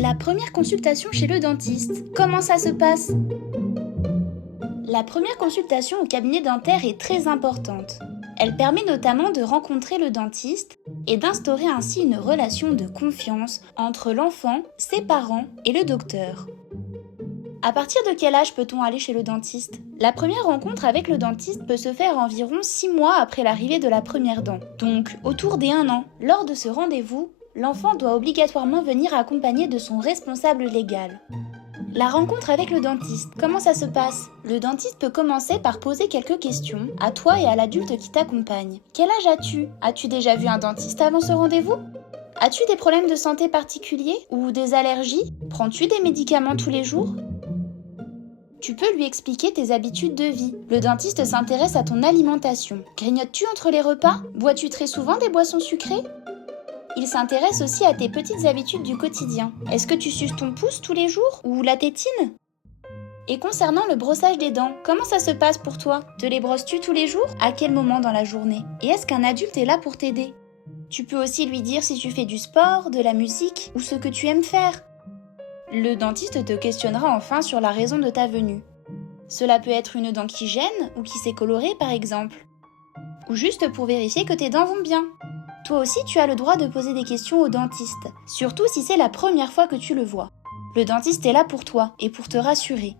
La première consultation chez le dentiste, comment ça se passe? La première consultation au cabinet dentaire est très importante. Elle permet notamment de rencontrer le dentiste et d'instaurer ainsi une relation de confiance entre l'enfant, ses parents et le docteur. À partir de quel âge peut-on aller chez le dentiste? La première rencontre avec le dentiste peut se faire environ 6 mois après l'arrivée de la première dent, donc autour des 1 an. Lors de ce rendez-vous, l'enfant doit obligatoirement venir accompagné de son responsable légal. La rencontre avec le dentiste, comment ça se passe? Le dentiste peut commencer par poser quelques questions à toi et à l'adulte qui t'accompagne. Quel âge as-tu? As-tu déjà vu un dentiste avant ce rendez-vous? As-tu des problèmes de santé particuliers ou des allergies? Prends-tu des médicaments tous les jours? Tu peux lui expliquer tes habitudes de vie. Le dentiste s'intéresse à ton alimentation. Grignotes-tu entre les repas? Bois-tu très souvent des boissons sucrées? Il s'intéresse aussi à tes petites habitudes du quotidien. Est-ce que tu suces ton pouce tous les jours ou la tétine? Et concernant le brossage des dents, comment ça se passe pour toi? Te les brosses-tu tous les jours? À quel moment dans la journée? Et est-ce qu'un adulte est là pour t'aider? Tu peux aussi lui dire si tu fais du sport, de la musique ou ce que tu aimes faire. Le dentiste te questionnera enfin sur la raison de ta venue. Cela peut être une dent qui gêne ou qui s'est colorée par exemple. Ou juste pour vérifier que tes dents vont bien. Toi aussi, tu as le droit de poser des questions au dentiste, surtout si c'est la première fois que tu le vois. Le dentiste est là pour toi et pour te rassurer.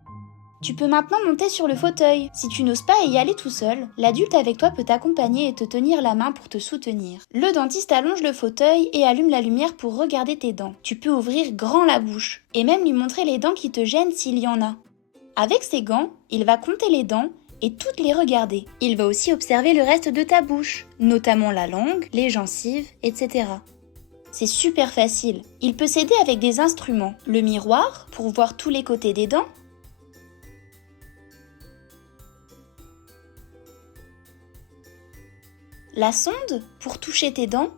Tu peux maintenant monter sur le fauteuil. Si tu n'oses pas y aller tout seul, l'adulte avec toi peut t'accompagner et te tenir la main pour te soutenir. Le dentiste allonge le fauteuil et allume la lumière pour regarder tes dents. Tu peux ouvrir grand la bouche et même lui montrer les dents qui te gênent s'il y en a. Avec ses gants, il va compter les dents et toutes les regarder. Il va aussi observer le reste de ta bouche, notamment la langue, les gencives, etc. C'est super facile. Il peut s'aider avec des instruments. Le miroir, pour voir tous les côtés des dents. La sonde, pour toucher tes dents.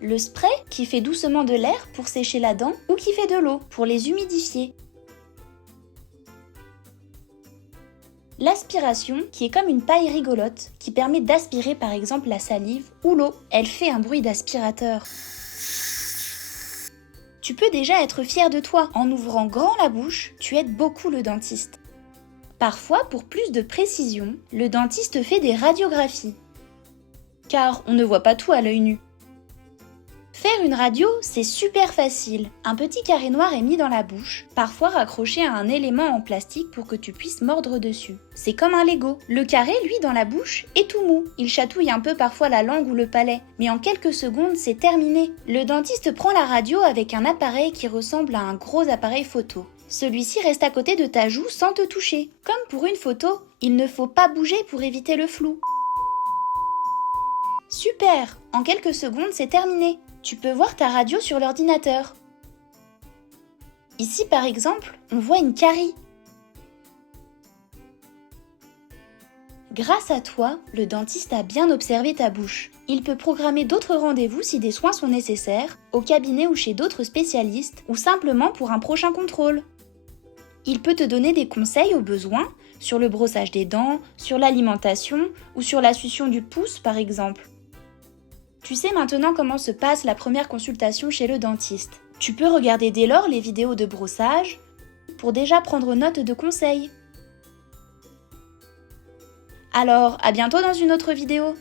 Le spray, qui fait doucement de l'air pour sécher la dent, ou qui fait de l'eau, pour les humidifier. L'aspiration, qui est comme une paille rigolote, qui permet d'aspirer par exemple la salive ou l'eau. Elle fait un bruit d'aspirateur. Tu peux déjà être fier de toi. En ouvrant grand la bouche, tu aides beaucoup le dentiste. Parfois, pour plus de précision, le dentiste fait des radiographies. Car on ne voit pas tout à l'œil nu. Faire une radio, c'est super facile. Un petit carré noir est mis dans la bouche, parfois raccroché à un élément en plastique pour que tu puisses mordre dessus. C'est comme un Lego. Le carré, lui, dans la bouche, est tout mou. Il chatouille un peu parfois la langue ou le palais, mais en quelques secondes, c'est terminé. Le dentiste prend la radio avec un appareil qui ressemble à un gros appareil photo. Celui-ci reste à côté de ta joue sans te toucher. Comme pour une photo, il ne faut pas bouger pour éviter le flou. Super! En quelques secondes, c'est terminé. Tu peux voir ta radio sur l'ordinateur. Ici, par exemple, on voit une carie. Grâce à toi, le dentiste a bien observé ta bouche. Il peut programmer d'autres rendez-vous si des soins sont nécessaires, au cabinet ou chez d'autres spécialistes, ou simplement pour un prochain contrôle. Il peut te donner des conseils au besoin, sur le brossage des dents, sur l'alimentation ou sur la succion du pouce, par exemple. Tu sais maintenant comment se passe la première consultation chez le dentiste. Tu peux regarder dès lors les vidéos de brossage pour déjà prendre note de conseils. Alors, à bientôt dans une autre vidéo.